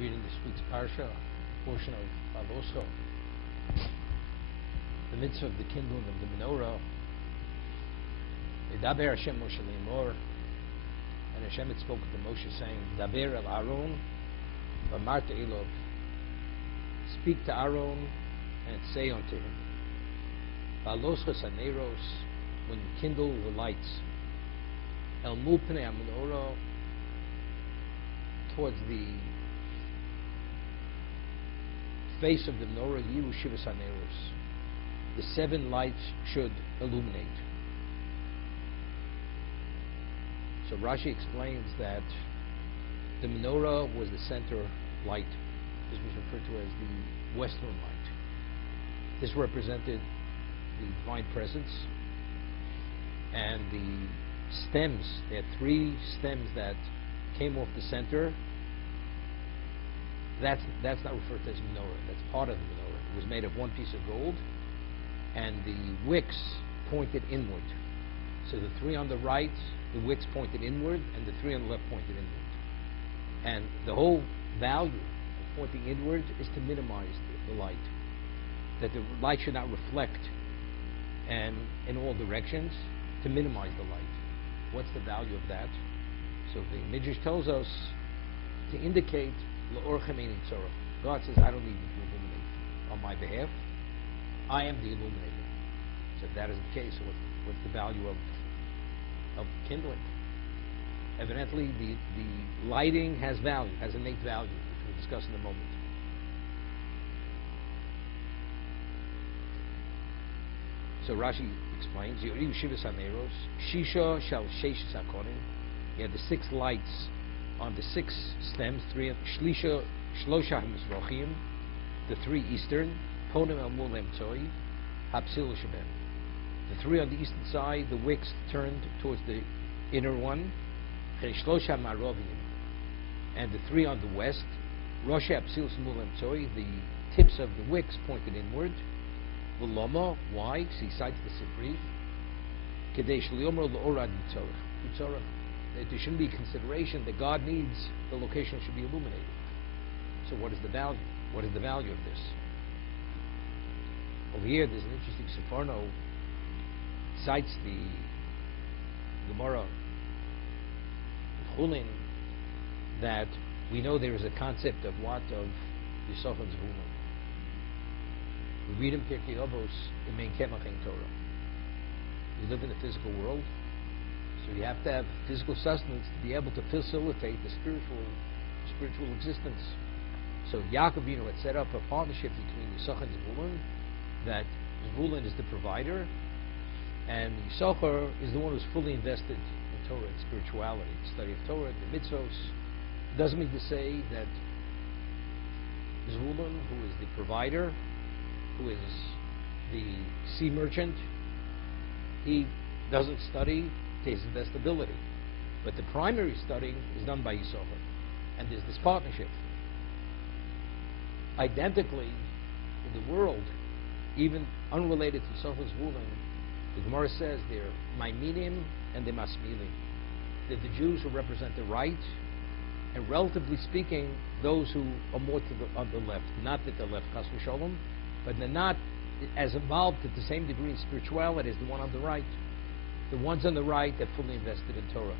read in this week's parsha, a portion of Baloscha, the mitzvah of the kindling of the menorah. V'daber Hashem Moshe le'emor, and Hashem had spoken to Moshe, saying, Daber el Aaron, v'amarta elov, speak to Aaron and say unto him, Baloscha saneros, when you kindle the lights, el mul pnei menorah, towards the face of the menorah, yiru shiva saneros, the 7 lights should illuminate. So Rashi explains that the menorah was the center light. This was referred to as the western light. This represented the divine presence, and the stems, there are 3 stems that came off the center. That's not referred to as menorah. That's part of the menorah. It was made of 1 piece of gold, and the wicks pointed inward. So the 3 on the right, the wicks pointed inward, and the 3 on the left pointed inward. And the whole value of pointing inward is to minimize the light, that the light should not reflect and in all directions, to minimize the light. What's the value of that? So the Midrash tells us to indicate l'orchem ein tzorach. God says, I don't need you to illuminate on my behalf. I am the illuminator. So if that is the case, what's the value of kindling? Evidently, the lighting has value, has innate value, which we'll discuss in a moment. So Rashi explains, Yoriv Shivas Haneros, Shisha Shal Sheshis HaKonim. You have the 6 lights on the 6 stems, 3 Shlisha Shlosha HaMizrochim, the 3 eastern, Ponim Al Mul Emtzoi, Hapsil Shabem. The 3 on the eastern side, the wicks turned towards the inner one, Shlosha Marovim, and the 3 on the west, Rosh Hapsil Mul Emtzoi, the tips of the wicks pointed inward. V'lama, why? Because he cites the Sifri. Kadesh liomro l'orad mitzorach. That there shouldn't be consideration that God needs the location should be illuminated. So what is the value? What is the value of this? Over here, there's an interesting Seforno. Cites the Gemara Chulin that we know there is a concept of what? Of Yisachar and Zvulun. We read in Pirkei Avos, the main Kemach in Torah. We live in a physical world, so you have to have physical sustenance to be able to facilitate the spiritual existence. So Yaakov had set up a partnership between Yisachar and Zvulun, that Zvulun is the provider, and Yisachar is the one who's fully invested in Torah and spirituality, the study of Torah, the mitzvos. It doesn't mean to say that Zvulun, who is the provider, who is the sea merchant, he doesn't study to his investability. But the primary studying is done by Yisachar. And there's this partnership. Identically, in the world, even unrelated to Yisachar's ruling, the Gemara says they're Maiminim and they're Masmilim. They're the Jews who represent the right, and relatively speaking, those who are more on the left. Not that they're left, Chas v'Sholom, but they're not as involved to the same degree in spirituality as the one on the right. The ones on the right, they're fully invested in Torah.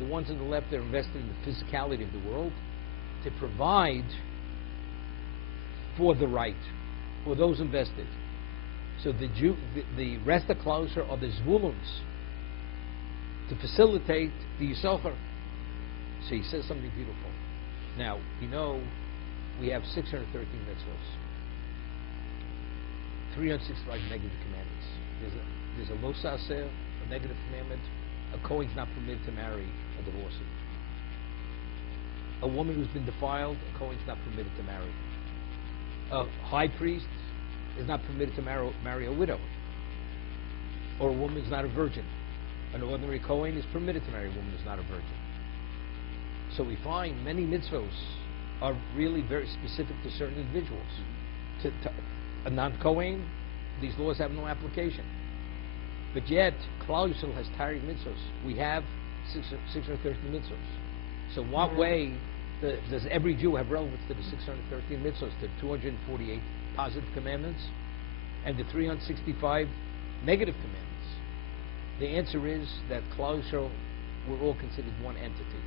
The ones on the left, they're invested in the physicality of the world to provide for the right, for those invested. So the rest of Klauser are the Zvuluns to facilitate the Yisachar. So he says something beautiful. Now, we have 613 mitzvahs. 365 negative commandments. There's a lo saseh, a negative commandment. A Kohen's not permitted to marry a divorcee. A woman who's been defiled, a Kohen's not permitted to marry. A high priest is not permitted to marry a widow. Or a woman who's not a virgin. An ordinary Kohen is permitted to marry a woman who's not a virgin. So we find many mitzvahs are really very specific to certain individuals. A non-Kohen, these laws have no application. But yet, Klal Yisrael has tarried mitzvahs. We have 613 mitzvahs. So what way Does every Jew have relevance to the 613 mitzvahs, the 248 positive commandments, and the 365 negative commandments? The answer is that Klal Yisrael, we're all considered one entity.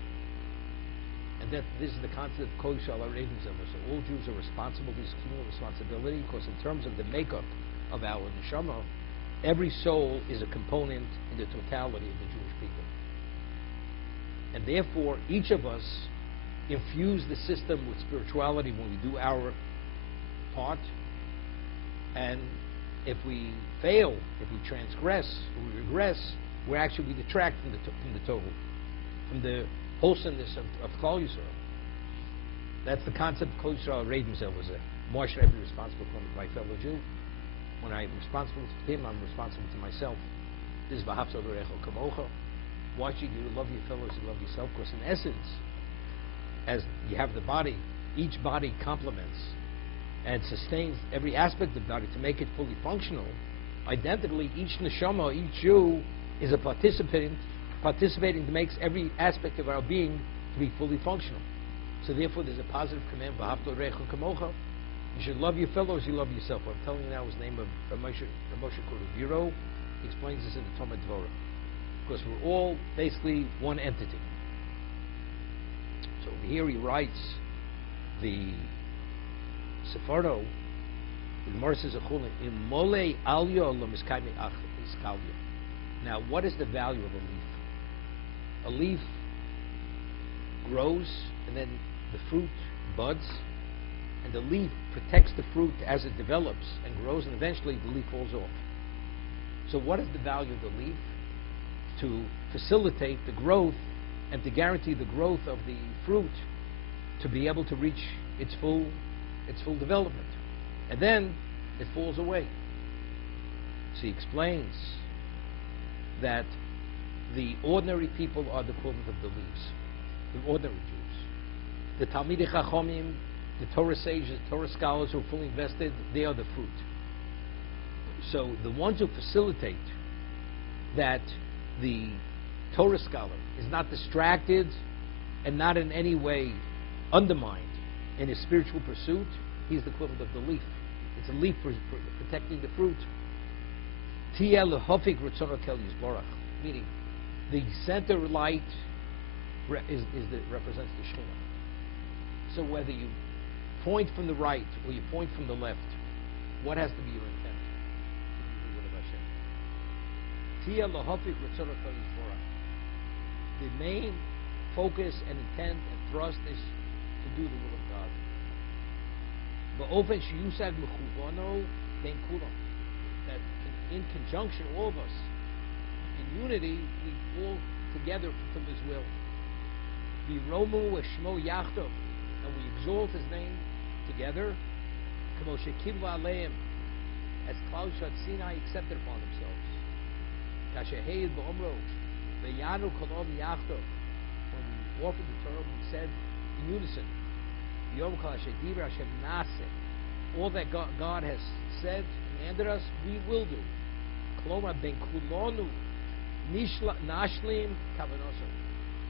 And that this is the concept of Kol Yisrael Arevim Zeh Leh. So all Jews are responsible, this communal responsibility, because in terms of the makeup of our neshama, every soul is a component in the totality of the Jewish people. And therefore, each of us infuse the system with spirituality when we do our part. And if we fail, if we transgress, if we regress, we detract from the total, from the wholesomeness of Klal Yisrael. That's the concept of Kol Yisrael Arevim Zeh Leh. Why should I be responsible for my fellow Jew? When I'm responsible to him, I'm responsible to myself. This is V'ahavta l'recho kamocha. Why should you love your fellows and love yourself? Because in essence, as you have the body, each body complements and sustains every aspect of the body to make it fully functional. Identically, each neshama, each Jew, is a participating that makes every aspect of our being to be fully functional. So therefore, there's a positive command, V'ahavta l'recho kamocha. You should love your fellows, you love yourself. What I'm telling you now is the name of Moshe Cordovero. He explains this in the Talmud Dvorah. Because we're all basically one entity. So over here he writes the Sephardo, the Gemara says, Imole alyo lo miskaimi iskalyo. Now, what is the value of a leaf? A leaf grows, and then the fruit buds, and the leaf protects the fruit as it develops and grows, and eventually the leaf falls off. So what is the value of the leaf? To facilitate the growth and to guarantee the growth of the fruit to be able to reach its full development. And then it falls away. So he explains that the ordinary people are the equivalent of the leaves, the ordinary Jews. The Talmidei Chachamim, the Torah sages, the Torah scholars who are fully invested, they are the fruit. So the ones who facilitate that the Torah scholar is not distracted and not in any way undermined in his spiritual pursuit, he's the equivalent of the leaf. It's a leaf protecting the fruit. Meaning, the center light represents the Shekhinah. So whether you point from the right or you point from the left, what has to be your intent? The main focus and intent and thrust is to do the will of God. That in conjunction, all of us, in unity, we fall together to His will. And we exalt His name together. As Klal Yisrael at Sinai accepted upon themselves. When we offered the Torah, we said in unison, all that God has said, commanded us, we will do.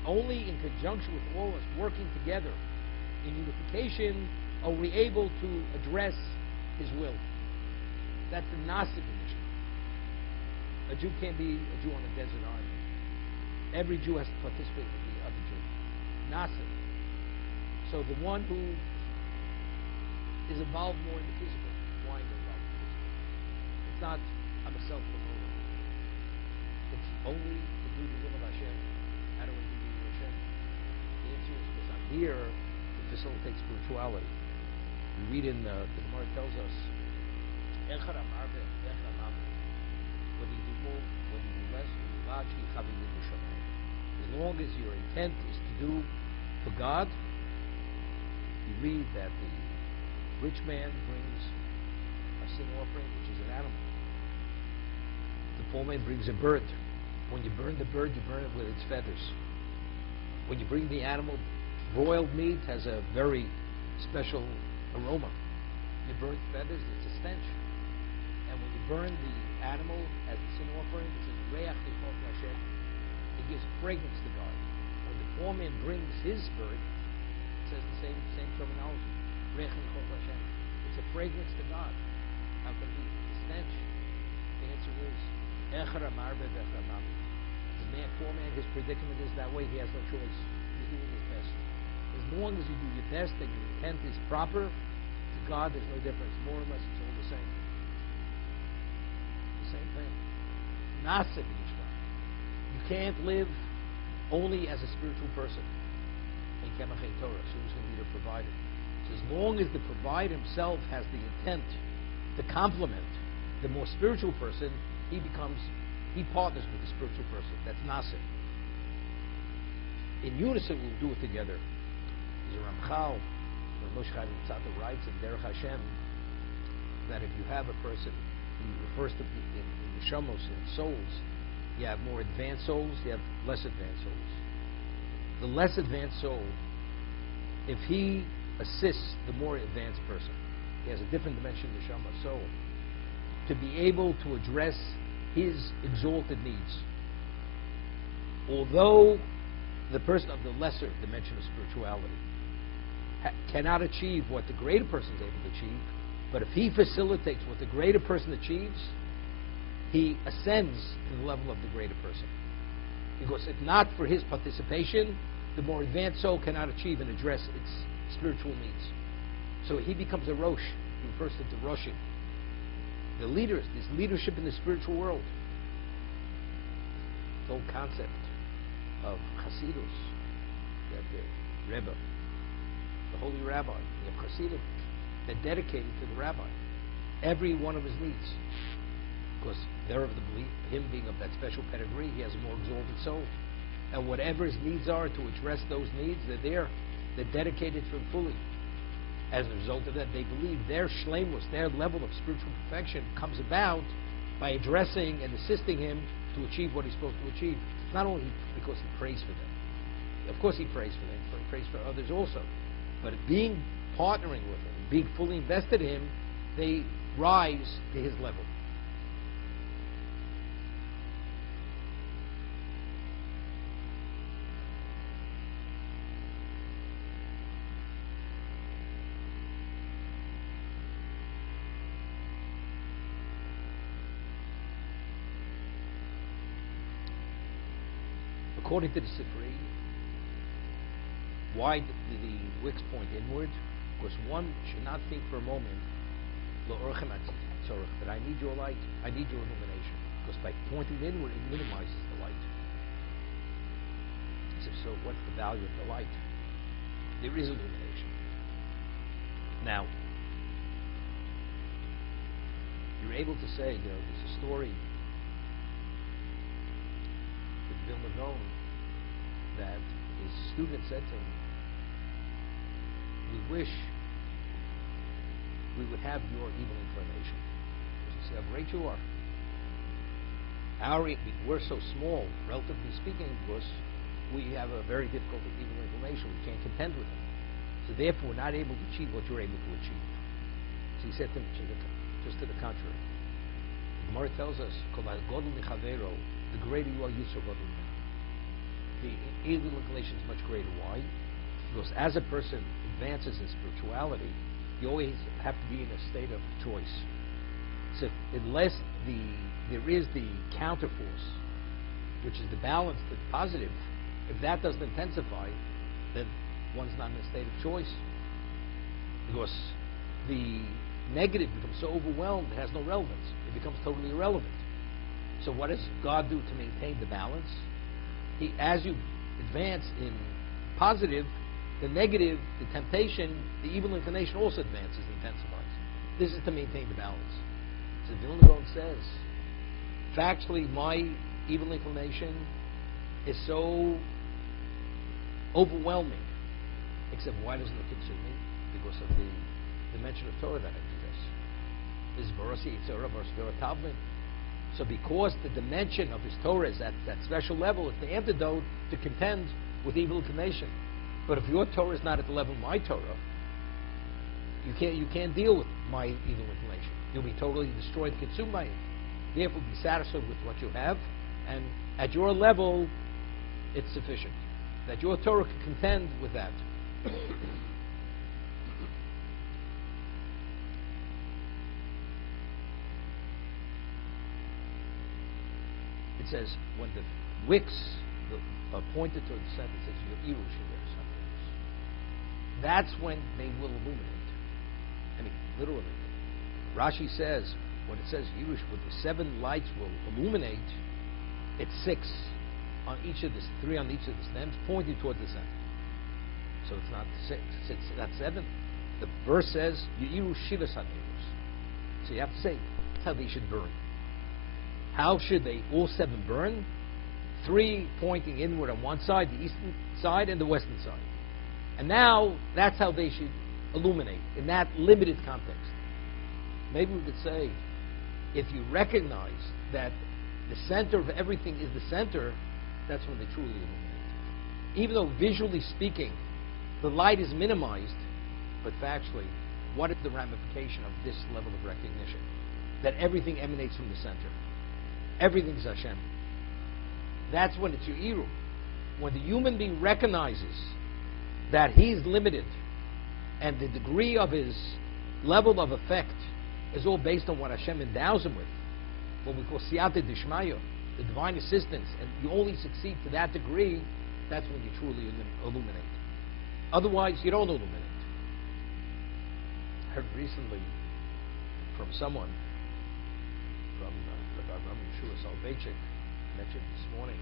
Only in conjunction with all of us working together in unification are we able to address His will. That's the Nasiv initiative. A Jew can't be a Jew on a desert island. Every Jew has to participate with the other Jew. Nasiv. So the one who is involved more in the physical, why is involved in the physical? It's not, I'm a self-promoter. It's only to do the will of Hashem. How do I do the will of Hashem? The answer is because I'm here to facilitate spirituality. We read in the Gemara tells us, whether you do more, whether you do less, as long as your intent is to do for God, you read that the rich man brings a sin offering, which is an animal. The poor man brings a bird. When you burn the bird, you burn it with its feathers. When you bring the animal, broiled meat has a very special aroma. You burn feathers, it's a stench. And when you burn the animal as a sin offering, it says, Reach Lichot Hashem. It gives fragrance to God. When the poor man brings his bird, says the same terminology. Reich L'chol Hashem. It's a fragrance to God. How can it be? The stench. The answer is Echer Amar Be'Echer Amami. Poor man, his predicament is that way. He has no choice. He's doing his best. As long as you do your best and your intent is proper, to God there's no difference. More or less, it's all the same. The same thing. Nasib Yishma. You can't live only as a spiritual person. In Kemach Torah, so who's going to be the provider? So as long as the provider himself has the intent to complement the more spiritual person, he partners with the spiritual person. That's Nasib. In unison, we'll do it together. There's a Ramchal, Moshe Chaim Tzata writes in Derech Hashem that if you have a person, he refers to in the Shamos, in souls, you have more advanced souls, you have less advanced souls. The less advanced soul, if he assists the more advanced person, he has a different dimension in the Shama soul, to be able to address his exalted needs. Although the person of the lesser dimension of spirituality cannot achieve what the greater person is able to achieve, but if he facilitates what the greater person achieves, he ascends to the level of the greater person. Because if not for his participation, the more advanced soul cannot achieve and address its spiritual needs. So he becomes a Rosh. He refers to the Roshim. The leaders, this leadership in the spiritual world. The whole concept of Hasidus. You have the Rebbe, the holy rabbi. You have Hasidim. They're dedicated to the rabbi. Every one of his needs. Because they're of the belief, him being of that special pedigree, he has a more exalted soul. And whatever his needs are to address those needs, they're there. They're dedicated to him fully. As a result of that, they believe their shleimus, their level of spiritual perfection, comes about by addressing and assisting him to achieve what he's supposed to achieve. Not only because he prays for them. Of course he prays for them, but he prays for others also. But partnering with him, being fully invested in him, they rise to his level. According to the Sifri, why the wicks point inward? Because one should not think for a moment that I need your light, I need your illumination. Because by pointing inward, it minimizes the light. So what's the value of the light? There is illumination. Now, you're able to say, there's a story with Vilna Gaon that his student said to him, we wish we would have your evil inclination. Because you see how great you are. We're so small, relatively speaking, because we have a very difficult evil inclination. We can't contend with it. So therefore, we're not able to achieve what you're able to achieve. So he said to him, just to the contrary. The Gemara tells us, the greater you are, Yisro Godel. The evil inclination is much greater. Why? Because as a person advances in spirituality, you always have to be in a state of choice. So unless there is the counterforce, which is the balance to the positive, if that doesn't intensify, then one's not in a state of choice. Because the negative becomes so overwhelmed, it has no relevance. It becomes totally irrelevant. So what does God do to maintain the balance? As you advance in positive, the negative, the temptation, the evil inclination also advances, intensifies. This is to maintain the balance. So Vilna Gaon says, factually, my evil inclination is so overwhelming. Except why doesn't it consume me? Because of the dimension of Torah that I possess. This is Barasi Yitzhara Barasvira Tavlin. So because the dimension of his Torah is at that special level, it's the antidote to contend with evil inclination. But if your Torah is not at the level of my Torah, you can't deal with my evil inclination. You'll be totally destroyed, consumed by it. Therefore, be satisfied with what you have, and at your level, it's sufficient. That your Torah can contend with that. says, when the wicks are pointed toward the center, it says, Yo'iru Shiras HaNeros. That's when they will illuminate. I mean, literally. Rashi says, when it says Yirush, when the 7 lights will illuminate, it's 6 on each of the 3 on each of the stems, pointing towards the center. So it's not 6, it's not 7. The verse says, Yo'iru Shiras HaNeros. So you have to say, that's how they should burn. How should they all 7 burn? 3 pointing inward on one side, the eastern side and the western side. And now, that's how they should illuminate, in that limited context. Maybe we could say, if you recognize that the center of everything is the center, that's when they truly illuminate. Even though visually speaking, the light is minimized, but factually, what is the ramification of this level of recognition? That everything emanates from the center. Everything is Hashem. That's when it's Yo'iru. When the human being recognizes that he's limited and the degree of his level of effect is all based on what Hashem endows him with, what we call Siyata Dishmaya, the divine assistance, and you only succeed to that degree, that's when you truly illuminate. Otherwise, you don't illuminate. I heard recently from someone, from Rabbi Yeshua Soloveitchik, mentioned this morning.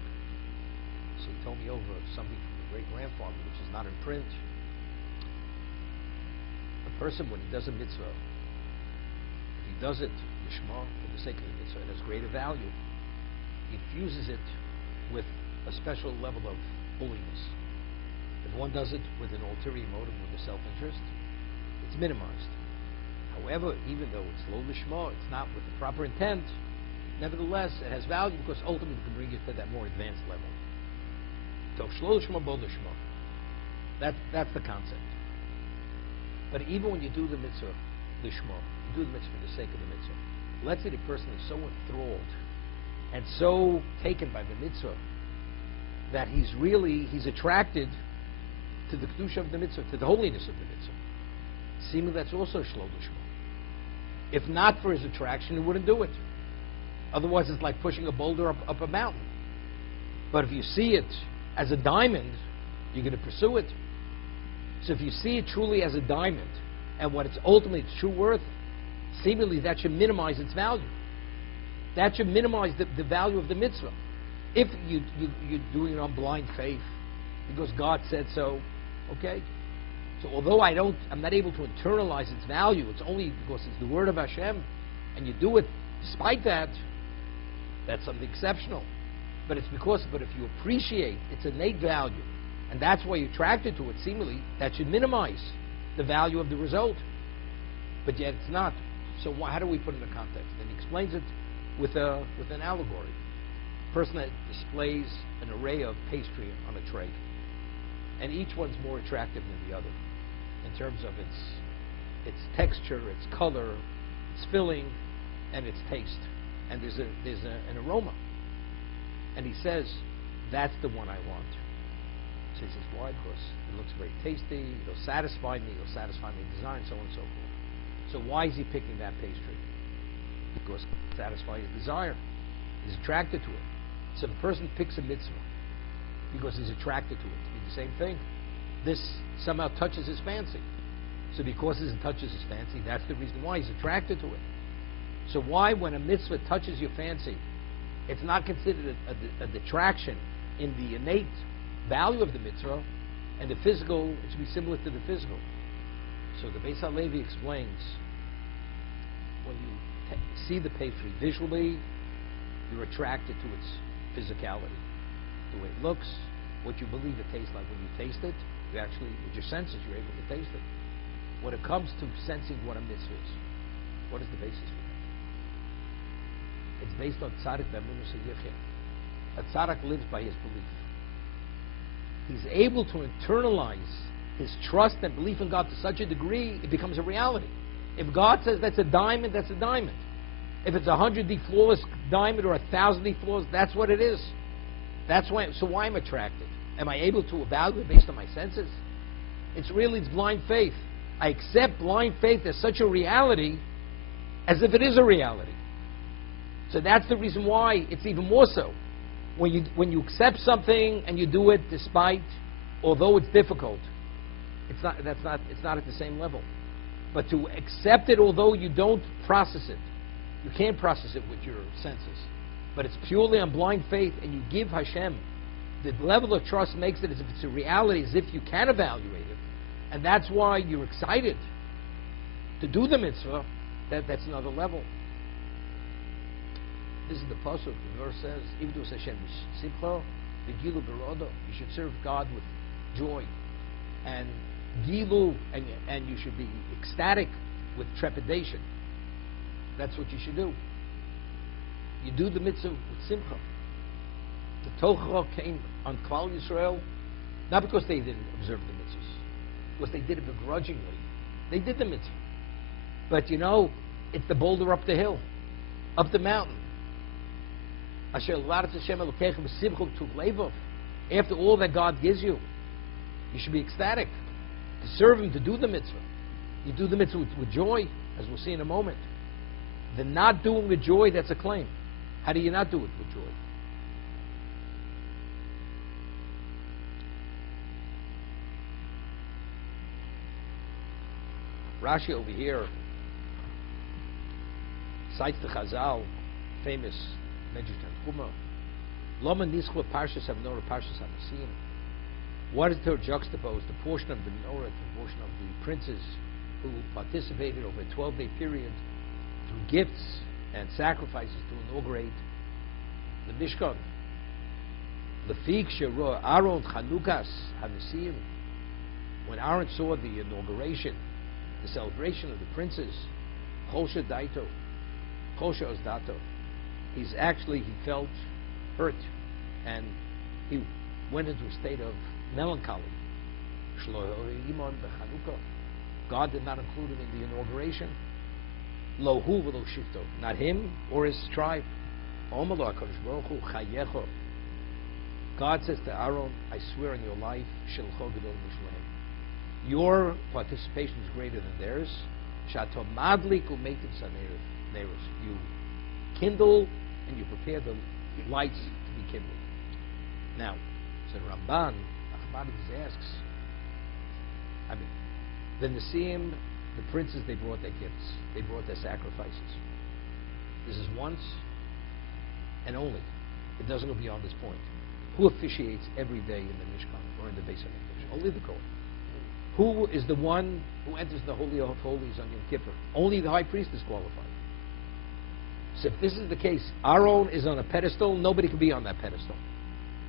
So he told me over something from the great-grandfather, which is not in print. A person, when he does a mitzvah, if he does it, Yishma, for the sake of the mitzvah, it has greater value. He infuses it with a special level of holiness. If one does it with an ulterior motive, with a self-interest, it's minimized. However, even though it's low lishma, it's not with the proper intent, nevertheless, it has value because ultimately it can bring you to that more advanced level. That's the concept. But even when you do the mitzvah lishma, you do the mitzvah for the sake of the mitzvah. Let's say the person is so enthralled and so taken by the mitzvah that he's attracted to the kedusha of the mitzvah, to the holiness of the mitzvah. Seemingly that's also shlo lishma. If not for his attraction, he wouldn't do it. Otherwise, it's like pushing a boulder up a mountain. But if you see it as a diamond, you're going to pursue it. So if you see it truly as a diamond, and what its ultimately its true worth, seemingly that should minimize its value. That should minimize the value of the mitzvah. If you're doing it on blind faith, because God said so, okay. So although I'm not able to internalize its value, it's only because it's the word of Hashem, and you do it despite that, that's something exceptional. But if you appreciate its innate value, and that's why you're attracted to it, seemingly, that should minimize the value of the result. But yet it's not. So how do we put it in context? And he explains it with an allegory. A person that displays an array of pastry on a tray, and each one's more attractive than the other in terms of its texture, its color, its filling, and its taste. And there's an aroma. And he says, that's the one I want. So he says, why? Because it looks very tasty, it'll satisfy me, design, so on and so forth. So why is he picking that pastry? Because it satisfies his desire. He's attracted to it. So the person picks a mitzvah because he's attracted to it. It's the same thing. This somehow touches his fancy. So because it touches his fancy, that's the reason why he's attracted to it. So why, when a mitzvah touches your fancy, it's not considered a detraction in the innate value of the mitzvah, and the physical, it should be similar to the physical. So the Beis HaLevi explains, when you see the pastry visually, you're attracted to its physicality, the way it looks, what you believe it tastes like. When you taste it, you actually, with your senses, you're able to taste it. When it comes to sensing what a mitzvah is, what is the basis for that? It's based on tzaddik b'emunus yichya. A tzaddik lives by his belief. He's able to internalize his trust and belief in God to such a degree, it becomes a reality. If God says that's a diamond, that's a diamond. If it's 100D flawless diamond or 1,000D flawless, that's what it is. That's why. So why am I attracted? Am I able to evaluate based on my senses? It's blind faith. I accept blind faith as such a reality as if it is a reality. So that's the reason why it's even more so. when you accept something and you do it despite, although it's difficult, it's not at the same level. But to accept it although you don't process it, you can't process it with your senses, but it's purely on blind faith, and you give Hashem, the level of trust makes it as if it's a reality, as if you can evaluate it, and that's why you're excited to do the mitzvah. That's another level. This is the pasuk. The verse says, "Ivdu Hashem simcha v'gilu berodo." You should serve God with joy, and gilu, and you should be ecstatic with trepidation. That's what you should do. You do the mitzvah with simcha. The Tocha came on Klal Yisrael, not because they didn't observe the mitzvahs, because they did it begrudgingly. They did the mitzvah. But you know, it's the boulder up the hill, up the mountain. After all that God gives you, you should be ecstatic to serve Him, to do the mitzvah. You do the mitzvah with joy, as we'll see in a moment. The not doing with joy, that's a claim. How do you not do it with joy? Rashi over here cites the Chazal, famous Medrash Tanchuma. Lama nischla parshas havnora parshas hamasim. What is to juxtapose the portion of the menorah to the portion of the princes who participated over a 12-day period through gifts and sacrifices to inaugurate the Mishkan? Lefik shero Aaron Chanukas hamasim. When Aaron saw the inauguration, the celebration of the princes, Chosha Daito, Chosha Osdato, he felt hurt, and he went into a state of melancholy. God did not include him in the inauguration. Lo hu v'lo shifto, not him or his tribe. God says to Aaron, I swear on your life, your participation is greater than theirs. You kindle and you prepare the lights to be kindled. Now, so Ramban, Nachmanides asks, the Nesiim, the princes, they brought their gifts. They brought their sacrifices. This is once and only. It doesn't go beyond this point. Who officiates every day in the Mishkan or in the Beis HaMikdash? Only the Kohen. Who is the one who enters the Holy of Holies on Yom Kippur? Only the high priest is qualified. So if this is the case, Aaron is on a pedestal, nobody can be on that pedestal.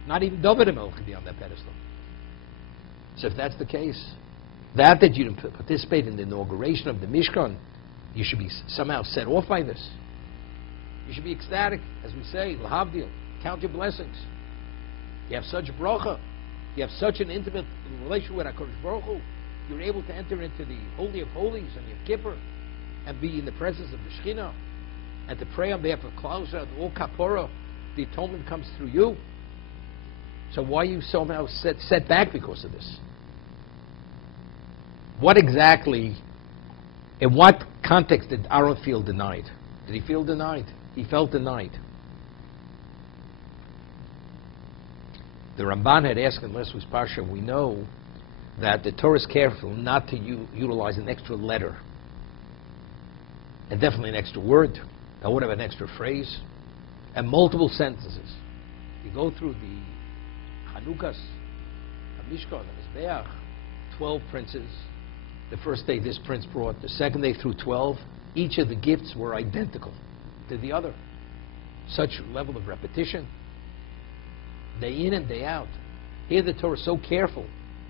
Not even David HaMelech can be on that pedestal. So if that's the case, that you participate in the inauguration of the Mishkan, you should be somehow set off by this. You should be ecstatic, as we say, L'havdil, count your blessings. You have such bracha. You have such an intimate relation with HaKadosh Baruch Hu. You're able to enter into the Holy of Holies on Yom Kippur and be in the presence of the Shekhinah and to pray on behalf of Klal Yisrael and all Kapora. The atonement comes through you. So why are you somehow set back because of this? What exactly, in what context did Aaron feel denied? Did he feel denied? He felt denied. The Ramban had asked in last week's Parsha, we know that the Torah is careful not to utilize an extra letter, and definitely an extra word, or whatever, an extra phrase, and multiple sentences. You go through the Chanukas, the Mishkan, the Mizbeach, 12 princes. The first day this prince brought, the second day through 12, each of the gifts were identical to the other. Such level of repetition, day in and day out. Here the Torah is so careful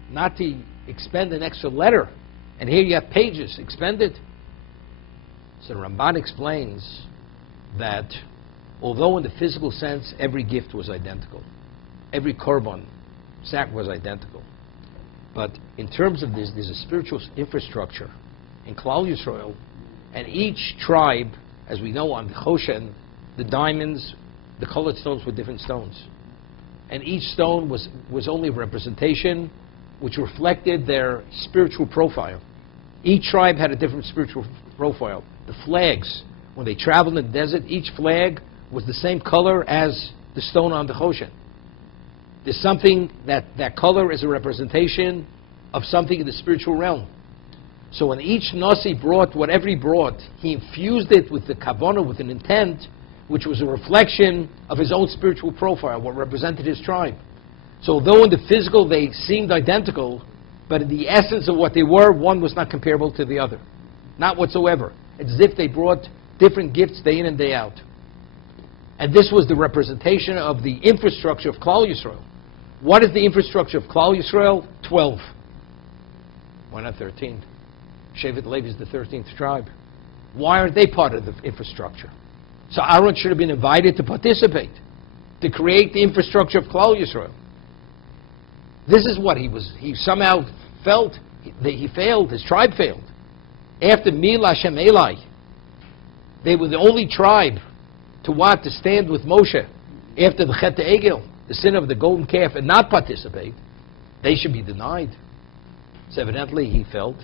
not to expend an extra letter, and here you have pages expended. So Ramban explains that although in the physical sense every gift was identical, every korban sack was identical, but in terms of this, there's a spiritual infrastructure in Klal Yisrael, and each tribe, as we know on the Choshen, the diamonds, the colored stones were different stones. And each stone was only a representation which reflected their spiritual profile. Each tribe had a different spiritual profile. The flags, when they traveled in the desert, each flag was the same color as the the stone on the Choshen. There's something that color is a representation of something in the spiritual realm. So when each Nasi brought whatever he brought, he infused it with the kavanah, with an intent, which was a reflection of his own spiritual profile, what represented his tribe. So although in the physical they seemed identical, but in the essence of what they were, one was not comparable to the other. Not whatsoever. It's as if they brought different gifts day in and day out. And this was the representation of the infrastructure of Klal Yisrael. What is the infrastructure of Klal Yisrael? 12. Why not 13? Shevet Levi is the 13th tribe. Why aren't they part of the infrastructure? So Aaron should have been invited to participate, to create the infrastructure of Klal Yisrael. This is what he somehow felt that he failed, his tribe failed. After Mil Hashem Eli, they were the only tribe to what? To stand with Moshe after the Chet Egel, the sin of the golden calf, and not participate. They should be denied. So evidently he felt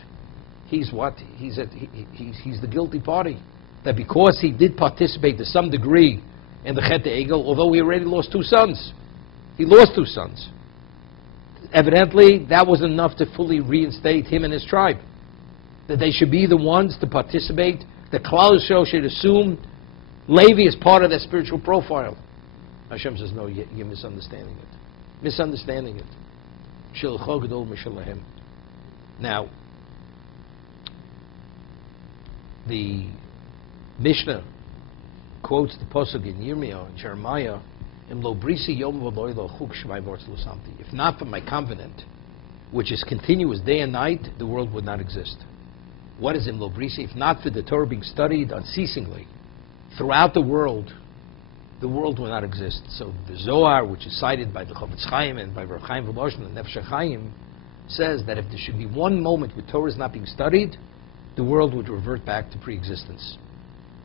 he's what? He's the guilty party. That because he did participate to some degree in the Chet Egel, although he already lost 2 sons. He lost 2 sons. Evidently, that was enough to fully reinstate him and his tribe. That they should be the ones to participate. The Klal Yisrael should assume Levi as part of their spiritual profile. Hashem says, no, you're misunderstanding it. Misunderstanding it. Shilcho Gadol Mishalahem. Now, the Mishnah quotes the pasuk in Yirmiyah, Jeremiah, if not for my covenant, which is continuous day and night, the world would not exist. What is Imlo Brisi? If not for the Torah being studied unceasingly throughout the world would not exist. So the Zohar, which is cited by the Chavetz Chaim and by Rav Chaim Volozhin and Nefesh Chaim, says that if there should be one moment where Torah is not being studied, the world would revert back to pre-existence.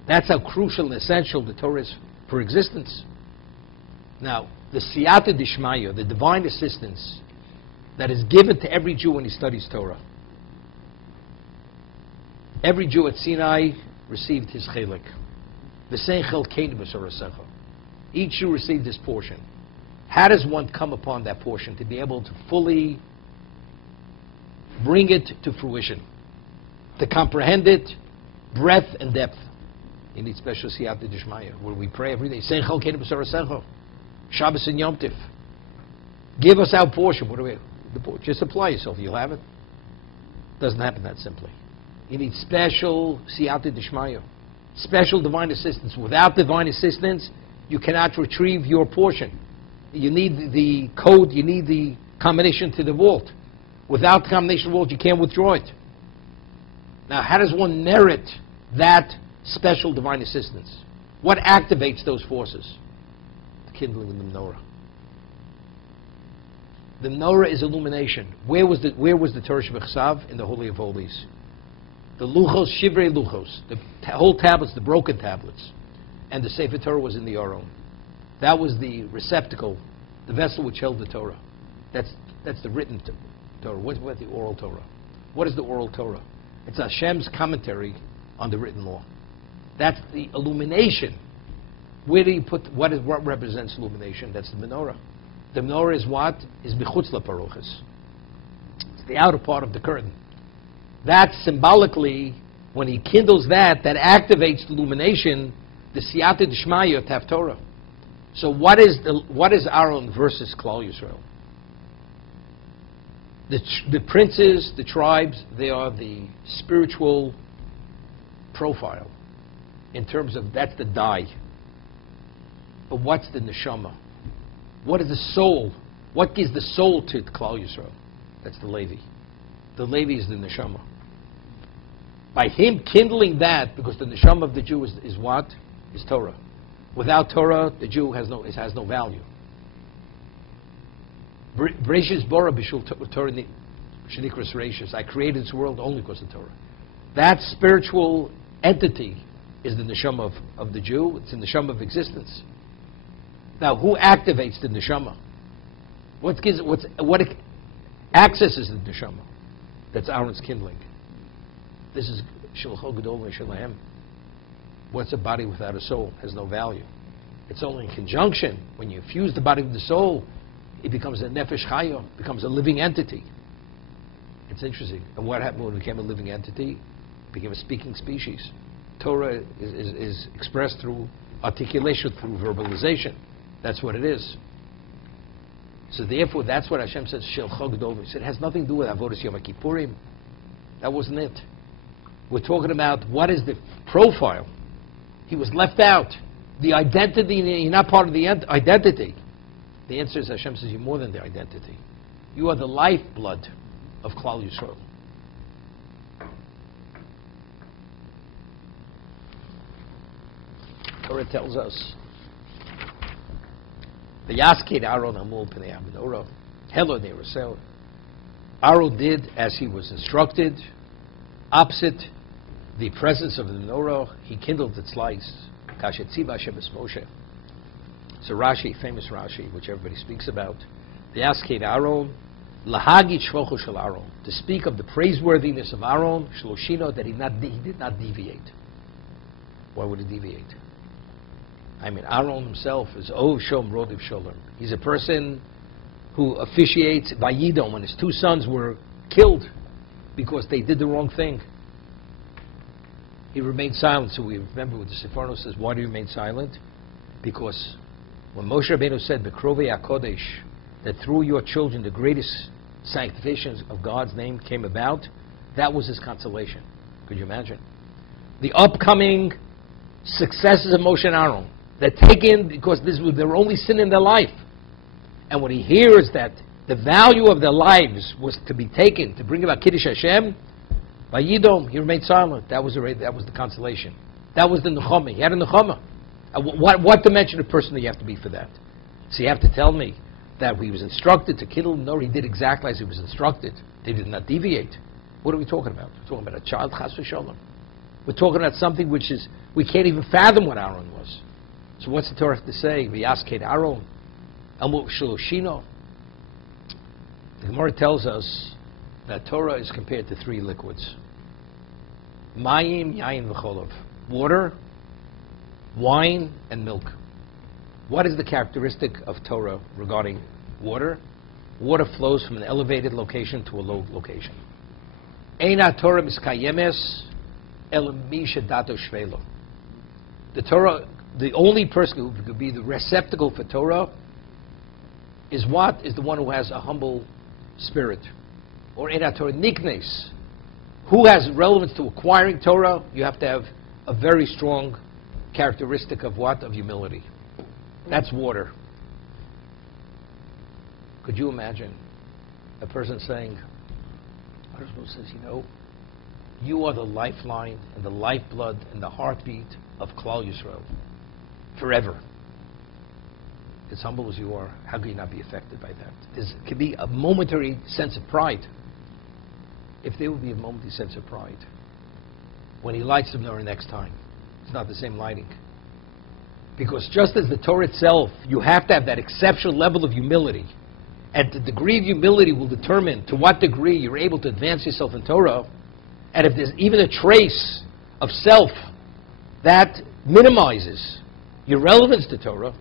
That's how crucial and essential the Torah is for existence. Now, the Siyata Dishmaya, the divine assistance that is given to every Jew when he studies Torah. Every Jew at Sinai received his chelik. Each Jew received his portion. How does one come upon that portion to be able to fully bring it to fruition? To comprehend it, breadth and depth. You need special Siyata Dishmaya, where we pray every day. Shabbos and Yom Tif. Give us our portion. What do we? Just apply yourself. You'll have it. Doesn't happen that simply. You need special Siyata Dishmaya, special divine assistance. Without divine assistance, you cannot retrieve your portion. You need the code. You need the combination to the vault. Without the combination of the vault, you can't withdraw it. Now, how does one merit that special divine assistance? What activates those forces? Kindling in the menorah. The menorah is illumination. Where was the Torah Shebechsav? In the Holy of Holies. The Luchos, Shivrei Luchos, the whole tablets, the broken tablets, and the Sefer Torah was in the Aron. That was the receptacle, the vessel which held the Torah. That's the written Torah. What about the oral Torah? What is the oral Torah? It's Hashem's commentary on the written law. That's the illumination. Where do you put, what represents illumination? That's the menorah. The menorah is what? Is bichutz laparochas. It's the outer part of the curtain. That symbolically, when he kindles that activates the illumination, the siyata d'shmaya to have Torah. So what is Aaron versus Klal Yisrael? The princes, the tribes, they are the spiritual profile. In terms of, that's the dye. But what's the neshama? What is the soul? What gives the soul to Klal Yisrael? That's the Levi. The Levi is the neshama. By him kindling that, because the neshama of the Jew is what? Is Torah. Without Torah, the Jew has no value. Bereshis bara b'shul Torah shenikras reishis. I created this world only because of Torah. That spiritual entity is the neshama of the Jew. It's the neshama of existence. Now, who activates the neshama? What accesses the neshama? That's Aaron's kindling. This is Shilcho Gadol Mishalahem. What's a body without a soul? Has no value. It's only in conjunction. When you fuse the body with the soul, it becomes a nefesh chaya, becomes a living entity. It's interesting. And what happened when it became a living entity? It became a speaking species. Torah is expressed through articulation, through verbalization. That's what it is. So therefore, that's what Hashem says, Shel Chag Dov. He said, it has nothing to do with Avodas Yom Kippurim. That wasn't it. We're talking about what is the profile. He was left out. The identity, you're not part of the identity. The answer is Hashem says, you're more than the identity. You are the lifeblood of Klal Yisrael. Torah tells us, the Yaskid Aaron Amul Pnei Amenorah, Helo Neirasel. Aaron did as he was instructed, opposite the presence of the menorah, he kindled its lights. Kashetziva Hashem es Moshe. So Rashi, famous Rashi, which everybody speaks about, the Yaskid Aaron, Lahagit Shvocho Shel Aaron, to speak of the praiseworthiness of Aaron, Shloshino, that he did not deviate. Why would he deviate? I mean, Aaron himself is Ov Shom Rodiv Sholem. He's a person who officiates by Yidom when his two sons were killed because they did the wrong thing. He remained silent. So we remember what the Sefarno says, why do you remain silent? Because when Moshe Rabbeinu said, Bekrovei HaKodesh, that through your children the greatest sanctification of God's name came about, that was his consolation. Could you imagine? The upcoming successes of Moshe and Aaron, they're taken because this was their only sin in their life. And when he hears that the value of their lives was to be taken to bring about Kiddush Hashem, by Yidom, he remained silent. That was the consolation. That was the Nechama. He had a Nechama. What dimension of person do you have to be for that? So you have to tell me that he was instructed to kill him? No, he did exactly as he was instructed. They did not deviate. What are we talking about? We're talking about a child, Chas v'Sholom. We're talking about something which is, we can't even fathom what Aaron was. So what's the Torah have to say? V'yasked Aaron, Amul Shloshino. The Gemara tells us that Torah is compared to three liquids. Mayim, Yain, V'cholov. Water, wine, and milk. What is the characteristic of Torah regarding water? Water flows from an elevated location to a low location. Eina Torah miskayemes el mi shedato shvelo. The Torah, the only person who could be the receptacle for Torah is what? Is the one who has a humble spirit. Or Eina Torah niknes. Who has relevance to acquiring Torah? You have to have a very strong characteristic of what? Of humility. That's water. Could you imagine a person saying, Arshmo says, you are the lifeline and the lifeblood and the heartbeat of Klal Yisrael forever. As humble as you are, how can you not be affected by that? There could be a momentary sense of pride. If there would be a momentary sense of pride, when he lights the menorah next time, it's not the same lighting. Because just as the Torah itself, you have to have that exceptional level of humility. And the degree of humility will determine to what degree you're able to advance yourself in Torah. And if there's even a trace of self, that minimizes your relevance to Torah.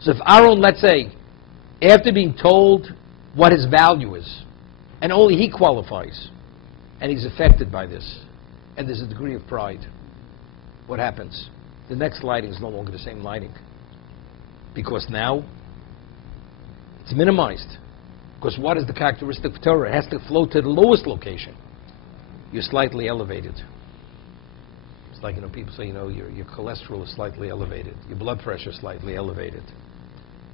So if Aaron, let's say, after being told what his value is, and only he qualifies, and he's affected by this, and there's a degree of pride, what happens? The next lighting is no longer the same lighting. Because now, it's minimized. Because what is the characteristic of Torah? It has to flow to the lowest location. You're slightly elevated. It's like, people say, your cholesterol is slightly elevated. Your blood pressure is slightly elevated.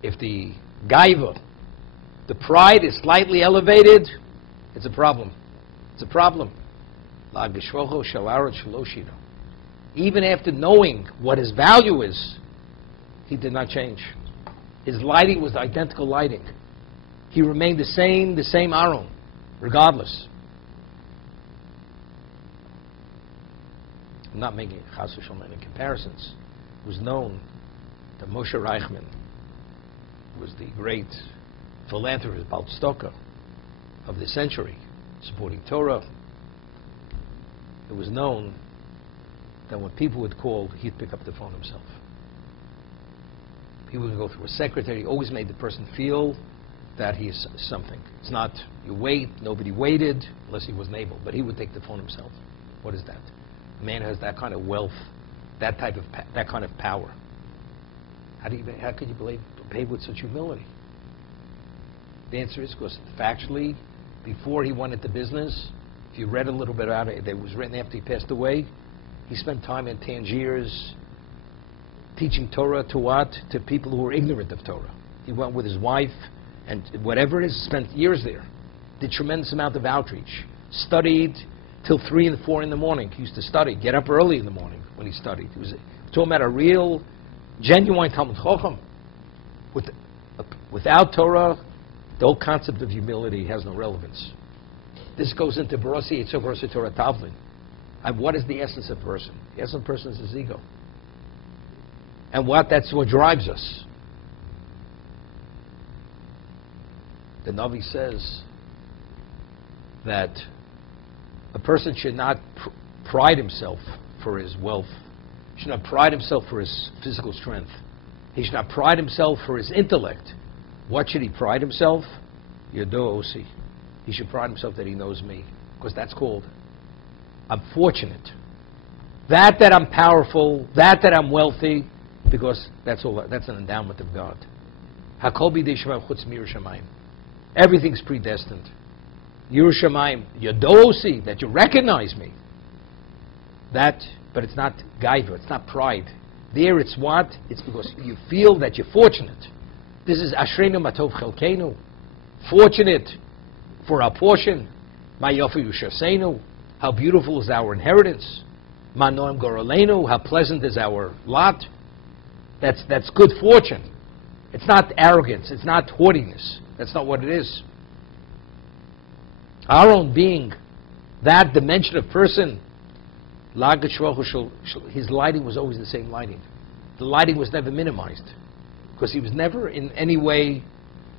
If the gaiva, the pride is slightly elevated, it's a problem. It's a problem. Even after knowing what his value is, he did not change. His lighting was the identical lighting. He remained the same Aaron, regardless. I'm not making chas v'shalom any comparisons. It was known that Moshe Reichman was the great philanthropist, Baltstoka, of the century, supporting Torah. It was known that when people would call, he'd pick up the phone himself. He wouldn't go through a secretary. He always made the person feel that he is something. It's not you wait, nobody waited, unless he wasn't able. But he would take the phone himself. What is that? A man has that kind of wealth, that kind of power. How could you behave with such humility? The answer is because factually, before he went into business, if you read a little bit about it, it was written after he passed away. He spent time in Tangiers teaching Torah to what? To people who were ignorant of Torah. He went with his wife and whatever it is, spent years there. Did tremendous amount of outreach. Studied till 3 and 4 in the morning. He used to study. Get up early in the morning when he studied. He was talking about a real, genuine Talmud Chacham. Without Torah, the whole concept of humility has no relevance. This goes into Barasi Yitzchak Barasi Torah Tavlin. What is the essence of a person? The essence of a person is his ego. And that's what drives us. The Navi says that a person should not pride himself for his wealth. He should not pride himself for his physical strength. He should not pride himself for his intellect. What should he pride himself? Yado Osi. He should pride himself that he knows me. Because that's called, I'm fortunate. That I'm powerful, that I'm wealthy, because that's an endowment of God. Hakol b'yedei Shamayim chutz miYerushalayim. Everything's predestined. Yerushalayim, Yadosi, that you recognize me. But it's not gaiva, it's not pride. There it's what? It's because you feel that you're fortunate. This is Ashreinu Matov Chelkeinu. Fortunate for our portion. Ma Yofi Yushaseinu. How beautiful is our inheritance. Ma Noam Goraleinu. How pleasant is our lot. That's good fortune. It's not arrogance. It's not haughtiness. That's not what it is. Our own being, that dimension of person, his lighting was always the same lighting. The lighting was never minimized because he was never in any way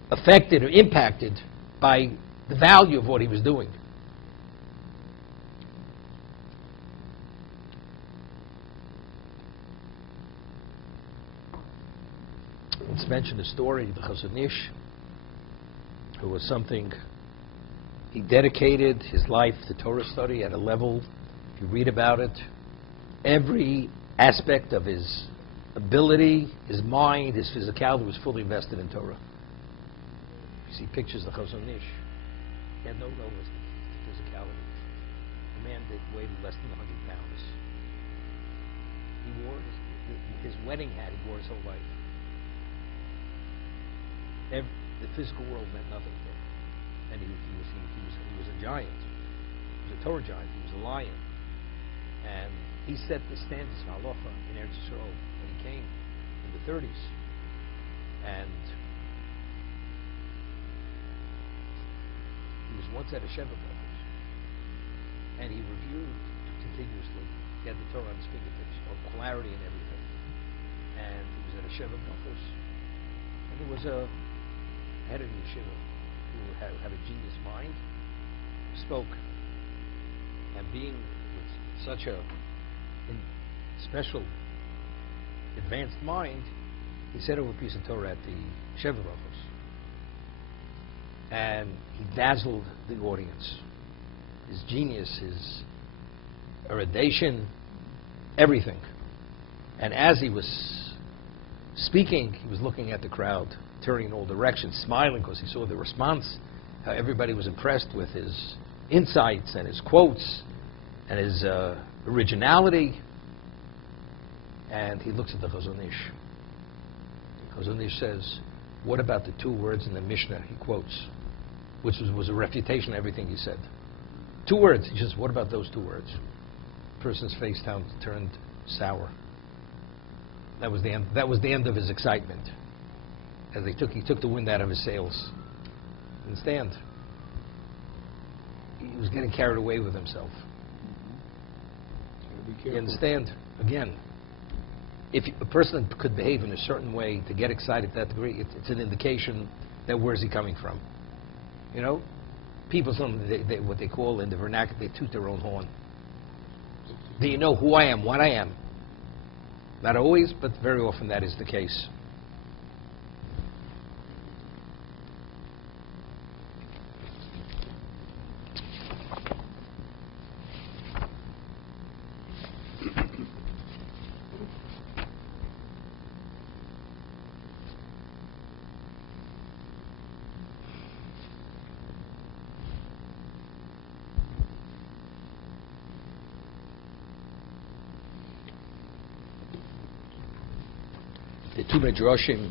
affected or impacted by the value of what he was doing. Let's mention the story of the Chazon Ish, who was something. He dedicated his life to Torah study at a level, if you read about it, every aspect of his ability, his mind, his physicality was fully invested in Torah. You see pictures of the Chazon Ish. He had no relevance to physicality. The man weighed less than 100 pounds. He wore his wedding hat, he wore his whole life. The physical world meant nothing to him. And he was a giant. He was a Torah giant. He was a lion. And he set the standards for halacha in Eretz Yisrael when he came in the 30s. And he was once at a Sheva Brothers. And he reviewed continuously. He had the Torah on his fingertips, of clarity and everything. And he was at a Sheva Brothers. And there was a head of yeshiva who had a genius mind, spoke, and being with such a special, advanced mind, he said over a piece of Torah at the Sheva Brothers, and he dazzled the audience. His genius, his erudition, everything. And as he was speaking, he was looking at the crowd, turning in all directions, smiling because he saw the response, how everybody was impressed with his insights and his quotes and his originality. And he looks at the Chazon Ish. Chazon Ish says, what about the 2 words in the Mishnah he quotes, which was a refutation of everything he said? 2 words. He says, what about those 2 words? The person's face turned sour. That was the end. That was the end of his excitement. As he took the wind out of his sails. Understand? He was getting carried away with himself. You understand? Again, if a person could behave in a certain way to get excited to that degree, it's an indication that where's he coming from? You know, people, what they call in the vernacular, they toot their own horn. Do you know who I am, what I am? Not always, but very often that is the case. The two Midrashim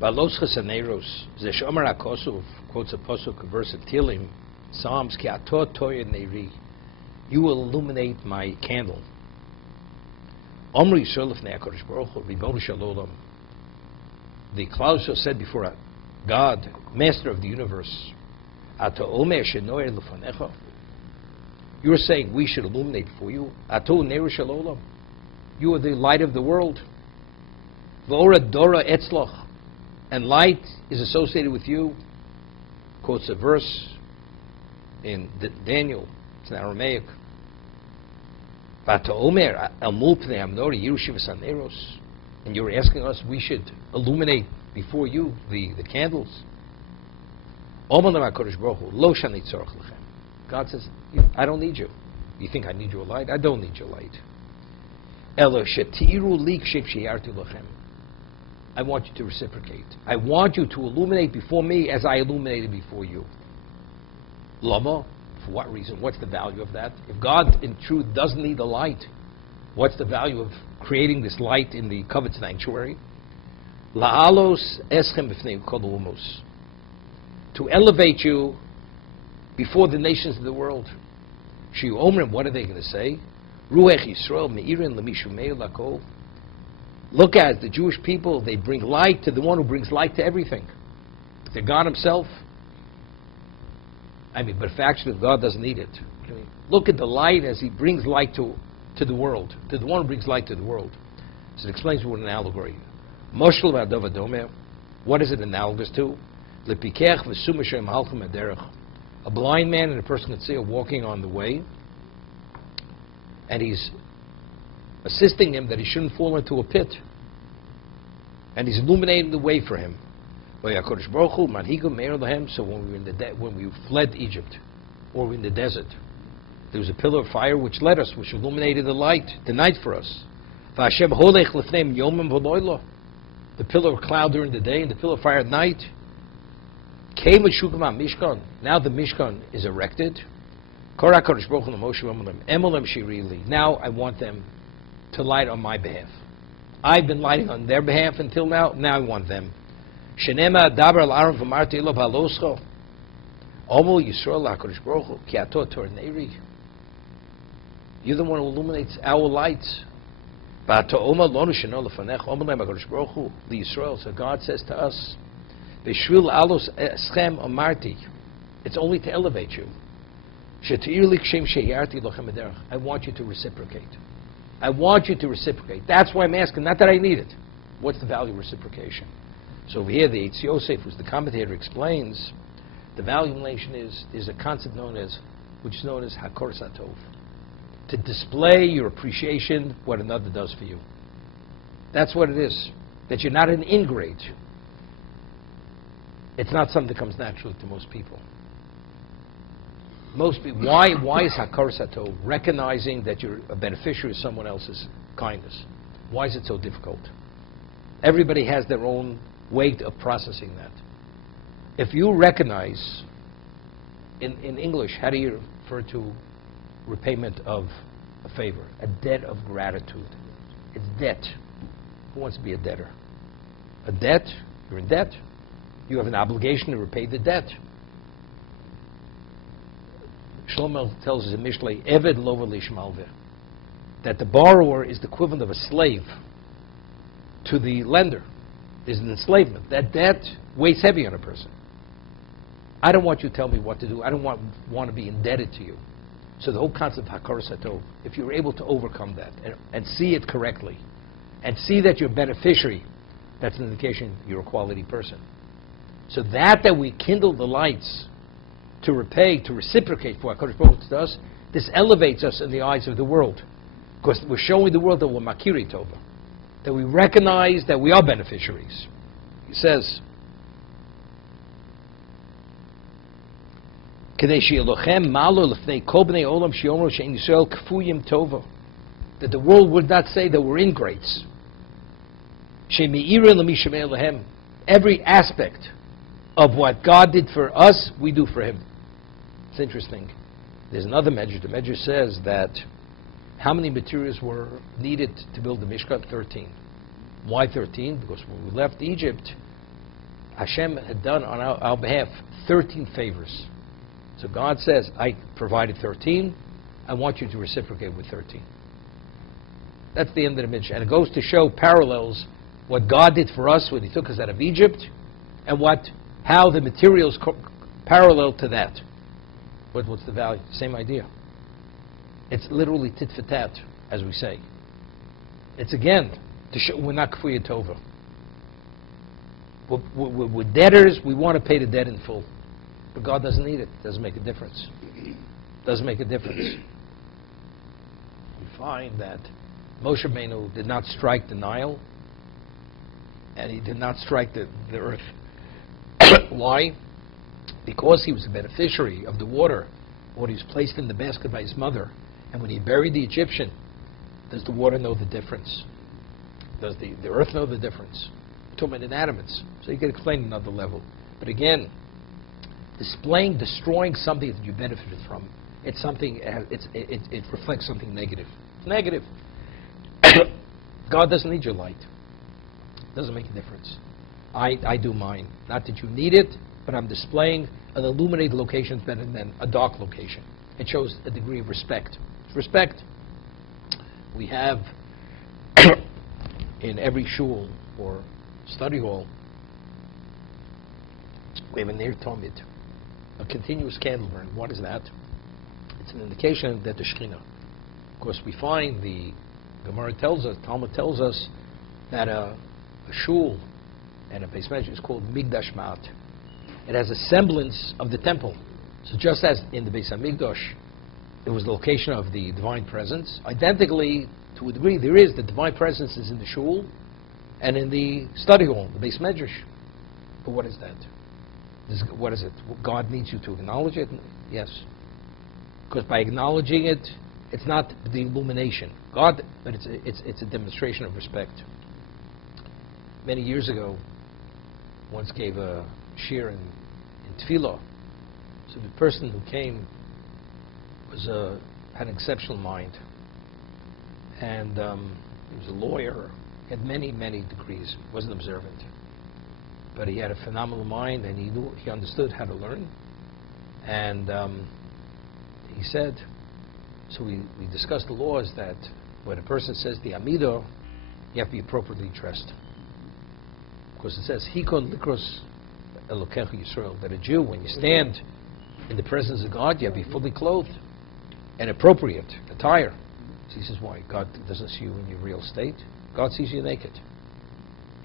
Balosches Aneros, Zeshomer HaKosov, quotes a pasuk, a verse of Tehillim, Psalms, Ki ato toyer neiri, you will illuminate my candle. Omri Yisrael Lefnei HaKadosh Baruch Hu, Ribbono Shel Olam. The Klal Yisrael said before God, Master of the universe, Ato Omer Shenoyer Lefanecha, you are saying we should illuminate before you. Ato Neir Shel Olam, you are the light of the world. V'ora Dora Etzloch, and light is associated with you. Quotes a verse in Daniel, it's in Aramaic. And you're asking us we should illuminate before you the candles. God says, I don't need you. You think I need your light? I don't need your light. I want you to reciprocate. I want you to illuminate before me as I illuminated before you. Lama, for what reason? What's the value of that? If God in truth doesn't need the light, what's the value of creating this light in the covered sanctuary? La'alos eschem b'fnei kol ha'umos, to elevate you before the nations of the world. Shiu omrim, what are they going to say? Ruach Yisrael me'irin l'mishu me'ir lakol. Look at the Jewish people, they bring light to the one who brings light to everything. To God himself. But factually, God doesn't need it. Look at the light as he brings light to the world, to the one who brings light to the world. So it explains what an allegory. Moshel v'adov adomer, what is it analogous to? Lepikech v'sum Hashem halchem aderech. A blind man and a person can see are walking on the way, and he's assisting him that he shouldn't fall into a pit. And he's illuminating the way for him. So when we fled Egypt, or in the desert, there was a pillar of fire which led us, which illuminated the light, the night for us. The pillar of cloud during the day and the pillar of fire at night. Now the Mishkan is erected. Now I want them to light on my behalf. I've been lighting on their behalf until now. Now I want them. Shenema daber al aron v'marti elo b'haloscho. Omo Yisrael HaKadosh Baruch Hu ki ato tor neiri. You're the one who illuminates our lights. Ba'ato oma lonu sheno lefanech. Omo leim HaKadosh Baruch Hu li Yisrael. So God says to us, B'shvil alos eschem amarti. It's only to elevate you. She'tir li kshem sheyarti lochem ederech. I want you to reciprocate. I want you to reciprocate. That's why I'm asking, not that I need it. What's the value of reciprocation? So over here, the Eitz Yosef, who's the commentator, explains the value of relation is a concept which is known as Hakor Satov. To display your appreciation what another does for you. That's what it is. That you're not an ingrate. It's not something that comes naturally to most people. Most people, why is Hakar Sato recognizing that you're a beneficiary of someone else's kindness? Why is it so difficult? Everybody has their own way of processing that. If you recognize, in English, how do you refer to repayment of a favor? A debt of gratitude. It's debt. Who wants to be a debtor? A debt, you're in debt. You have an obligation to repay the debt. Shlomo tells us in Mishlei, Eved lover lishmalveh, that the borrower is the equivalent of a slave to the lender. There's an enslavement. That debt weighs heavy on a person. I don't want you to tell me what to do. I don't want to be indebted to you. So the whole concept of Hakar Sato, if you're able to overcome that and see it correctly, and see that you're a beneficiary, that's an indication you're a quality person. So that we kindle the lights to repay, to reciprocate for what HaKadosh Baruch Hu does, this elevates us in the eyes of the world. Because we're showing the world that we're makiri tova, that we recognize that we are beneficiaries. He says, that the world would not say that we're ingrates. Every aspect of what God did for us, we do for him. It's interesting. There's another measure. The measure says that how many materials were needed to build the Mishkan? 13. Why 13? Because when we left Egypt, Hashem had done on our behalf 13 favors. So God says, I provided 13, I want you to reciprocate with 13. That's the end of the Midrash. And it goes to show parallels what God did for us when he took us out of Egypt, and how the materials parallel to that. What's the value? Same idea. It's literally tit for tat, as we say. It's again, to show we're not kfuya tova. We're debtors, we want to pay the debt in full. But God doesn't need it. It doesn't make a difference. Doesn't make a difference. We find that Moshe Rabbeinu did not strike the Nile, and he did not strike the earth. Why? Because he was the beneficiary of the water. Water was placed in the basket by his mother. And when he buried the Egyptian, does the water know the difference? Does the earth know the difference? We're talking about inanimates. So you can explain another level. But again, destroying something that you benefited from, it's something, it reflects something negative. It's negative. God doesn't need your light. It doesn't make a difference. I do mine. Not that you need it, but I'm displaying an illuminated location is better than a dark location. It shows a degree of respect. It's respect. We have in every shul or study hall, we have a Ner Tamid, a continuous candle burn. What is that? It's an indication that the Shekhinah. Of course, we find the Gemara tells us, Talmud tells us that a shul and a Beis Medrash is called Migdash Ma'at. It has a semblance of the temple. So just as in the Beis HaMikdash, it was the location of the divine presence, identically, to a degree, there is the divine presence is in the shul and in the study hall, the Beis Medrash. But what is that? What is it? God needs you to acknowledge it? Yes. Because by acknowledging it, it's not the illumination. But it's a demonstration of respect. Many years ago, once gave a shir in Tefillah. So the person who came had an exceptional mind, and he was a lawyer. He had many degrees. Wasn't observant, but he had a phenomenal mind, and he understood how to learn. And he said, so we discussed the laws that when a person says the Amidah, you have to be appropriately dressed. Because it says, Hikon likros Elokecha Yisrael, that a Jew, when you stand in the presence of God, you have to be fully clothed and appropriate attire. So he says, why? God doesn't see you in your real state. God sees you naked.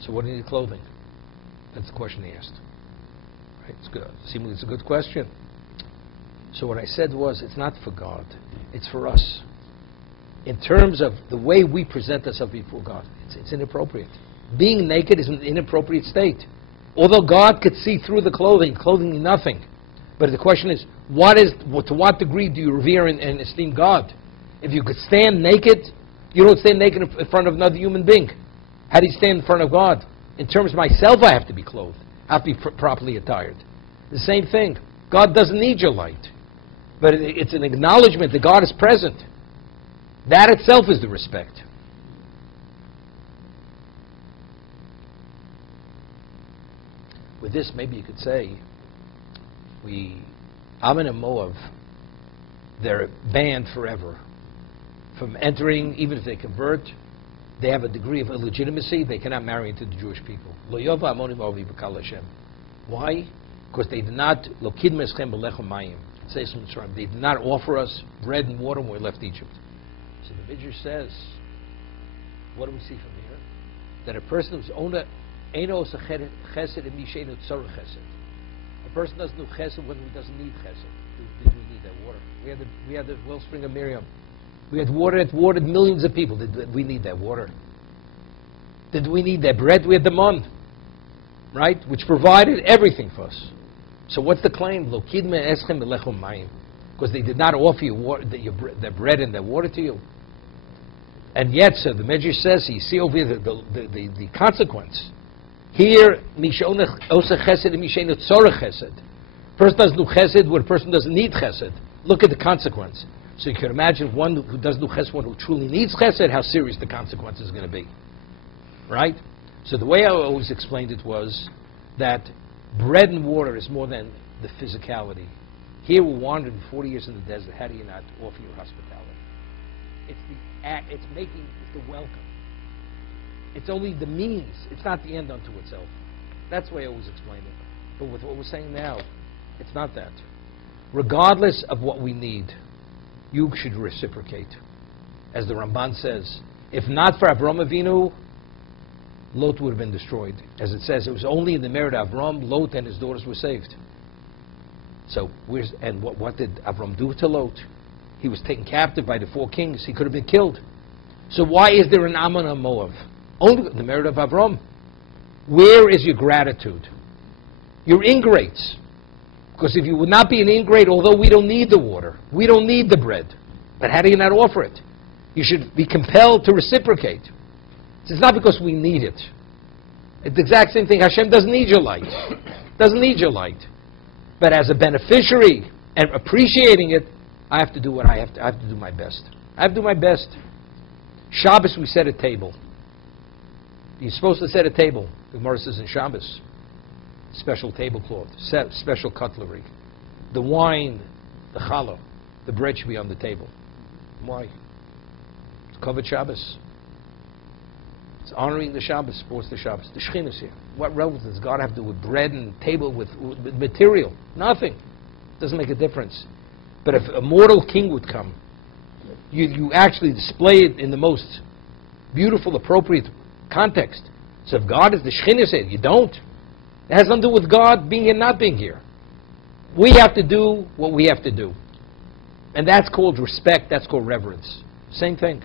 So what do you need clothing? That's the question he asked. Right? It's good. Seemingly it's a good question. So what I said was, it's not for God. It's for us. In terms of the way we present ourselves before God, it's inappropriate. Being naked is an inappropriate state. Although God could see through the clothing is nothing. But the question is, to what degree do you revere and esteem God? If you could stand naked, you don't stand naked in front of another human being. How do you stand in front of God? In terms of myself, I have to be clothed. I have to be properly attired. The same thing. God doesn't need your light. But it's an acknowledgement that God is present. That itself is the respect. With this, maybe you could say, Ammon and Moab, they're banned forever from entering. Even if they convert, they have a degree of illegitimacy. They cannot marry into the Jewish people. Why? Because they did not, they did not offer us bread and water when we left Egypt. So the Midrash says, what do we see from here? That a person who's owned a person doesn't do chesed when he doesn't need chesed. Did we need that water? We had the wellspring of Miriam. We had water that watered millions of people. Did we need that water? Did we need that bread? We had the man, right? Which provided everything for us. So what's the claim? Because they did not offer you water, the bread and the water to you. And yet, so the Medrash says, you see over here the consequence. Here, Mishonech Osa Chesed and Mishenech Tzorech Chesed. Person doesn't do Chesed where a person doesn't need Chesed. Look at the consequence. So you can imagine one who doesn't do Chesed, one who truly needs Chesed, how serious the consequence is going to be. Right? So the way I always explained it was that bread and water is more than the physicality. Here we're wandering 40 years in the desert. How do you not offer your hospitality? It's the act, it's the welcome. It's only the means. It's not the end unto itself. That's the way I always explain it. But with what we're saying now, it's not that. Regardless of what we need, you should reciprocate. As the Ramban says, if not for Avram Avinu, Lot would have been destroyed. As it says, it was only in the merit of Avram, Lot and his daughters were saved. So, what did Avram do to Lot? He was taken captive by the 4 kings. He could have been killed. So why is there an Ammon and Moab? Only the merit of Avram. Where is your gratitude? You're ingrates. Because if you would not be an ingrate, although we don't need the water, we don't need the bread, but how do you not offer it? You should be compelled to reciprocate. It's not because we need it. It's the exact same thing. Hashem doesn't need your light. Doesn't need your light. But as a beneficiary and appreciating it, I have to do what I have to. I have to do my best. I have to do my best. Shabbos, we set a table. You're supposed to set a table. The Gemara says in Shabbos, special tablecloth, special cutlery. The wine, the challah, the bread should be on the table. Why? It's covered Shabbos. It's honoring the Shabbos, supports the Shabbos. The Shekhinah is here. What relevance does God have to do with bread and table with material? Nothing. Doesn't make a difference. But if a mortal king would come, you actually display it in the most beautiful, appropriate context. So if God is the Shekhinah said, you don't. It has nothing to do with God being and not being here. We have to do what we have to do. And that's called respect, that's called reverence. Same thing.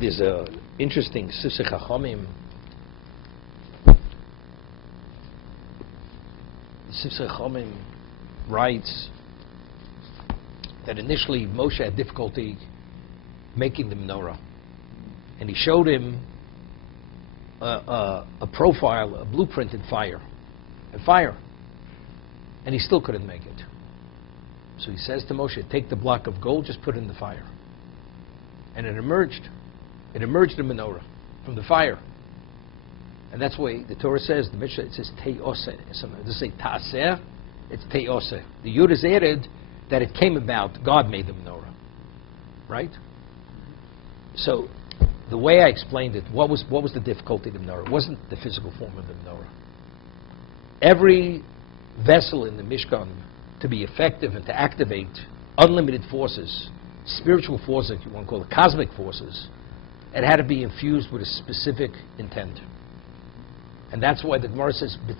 There's an interesting Sifsei Chachamim. Sifsei Chachamim writes that initially Moshe had difficulty making the menorah, and he showed him a profile, a blueprint in fire, and he still couldn't make it. So he says to Moshe, "Take the block of gold, just put it in the fire," and it emerged. It emerged a menorah from the fire. And that's why the Torah says, the Mishnah, it says te'oseh. It doesn't say ta'aseh, it's te'oseh. The Yud is added that it came about, God made the menorah. Right? So, the way I explained it, what was the difficulty of the menorah? It wasn't the physical form of the menorah. Every vessel in the Mishkan, to be effective and to activate unlimited forces, spiritual forces, if you want to call it cosmic forces, it had to be infused with a specific intent. And that's why the Gemara says, he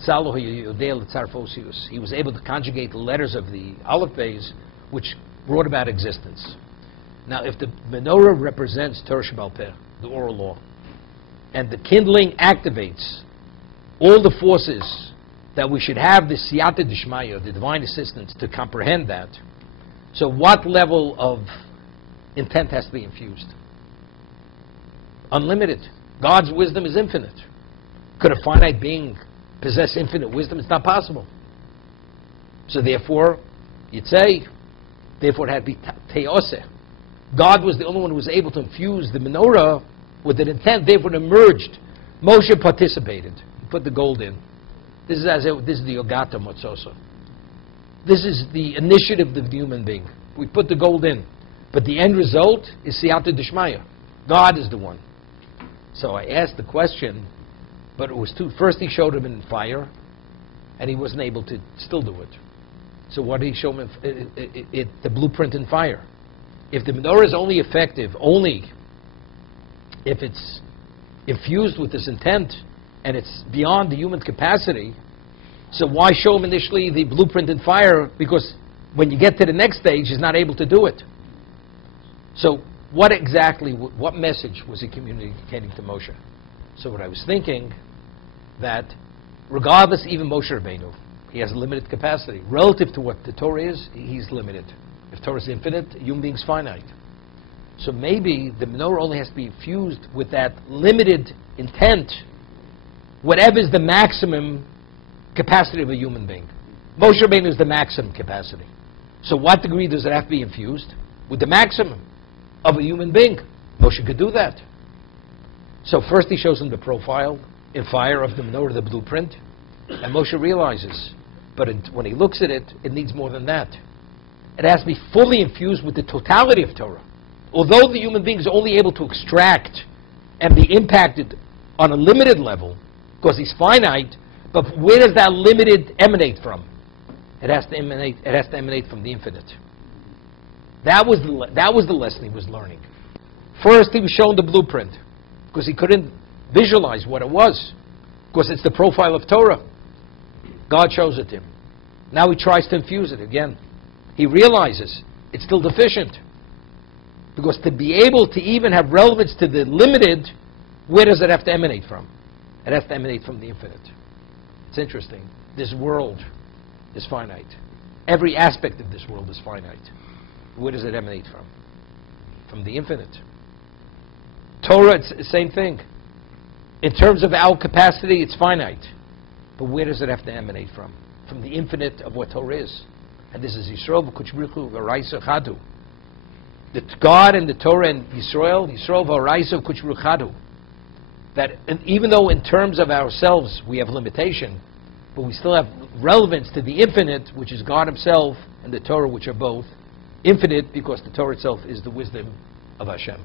was able to conjugate the letters of the Aleph Beis, which brought about existence. Now, if the menorah represents Torah Sheba'al Peh, the oral law, and the kindling activates all the forces that we should have the Siyata Dishmaya, the divine assistance, to comprehend that, so what level of intent has to be infused? Unlimited. God's wisdom is infinite. Could a finite being possess infinite wisdom? It's not possible. So therefore, you'd say, therefore it had to be te'oseh. God was the only one who was able to infuse the menorah with an intent, therefore it emerged. Moshe participated. He put the gold in. This is the Yogata Motzosa. This is the initiative of the human being. We put the gold in. But the end result is Siyata Dishmaya. God is the one. So I asked the question, but it was first he showed him in fire, and he wasn't able to still do it. So what did he show him? The blueprint in fire. If the menorah is only effective, only if it's infused with this intent, and it's beyond the human capacity, so why show him initially the blueprint in fire? Because when you get to the next stage, he's not able to do it. So what exactly, what message was he communicating to Moshe? So what I was thinking, that regardless, even Moshe Rabbeinu, he has a limited capacity. Relative to what the Torah is, he's limited. If Torah is infinite, human being's finite. So maybe the menorah only has to be fused with that limited intent, whatever is the maximum capacity of a human being. Moshe Rabbeinu is the maximum capacity. So what degree does it have to be infused? With the maximum of a human being. Moshe could do that. So first he shows him the profile in fire of the menorah, the blueprint, and Moshe realizes, but when he looks at it, it needs more than that. It has to be fully infused with the totality of Torah. Although the human being is only able to extract and be impacted on a limited level, because he's finite, but where does that limited emanate from? It has to emanate from the infinite. That was the lesson he was learning. First, he was shown the blueprint, because he couldn't visualize what it was, because it's the profile of Torah. God shows it to him. Now he tries to infuse it again. He realizes it's still deficient, because to be able to even have relevance to the limited, where does it have to emanate from? It has to emanate from the infinite. It's interesting. This world is finite. Every aspect of this world is finite. Where does it emanate from? From the infinite. Torah, it's the same thing. In terms of our capacity, it's finite. But where does it have to emanate from? From the infinite of what Torah is. And this is Yisrael v'kuchbrichu v'raisa chadu. The God and the Torah and Yisrael v'raisa v'kuchbrichu chadu. That even though in terms of ourselves we have limitation, but we still have relevance to the infinite, which is God Himself, and the Torah, which are both infinite, because the Torah itself is the wisdom of Hashem.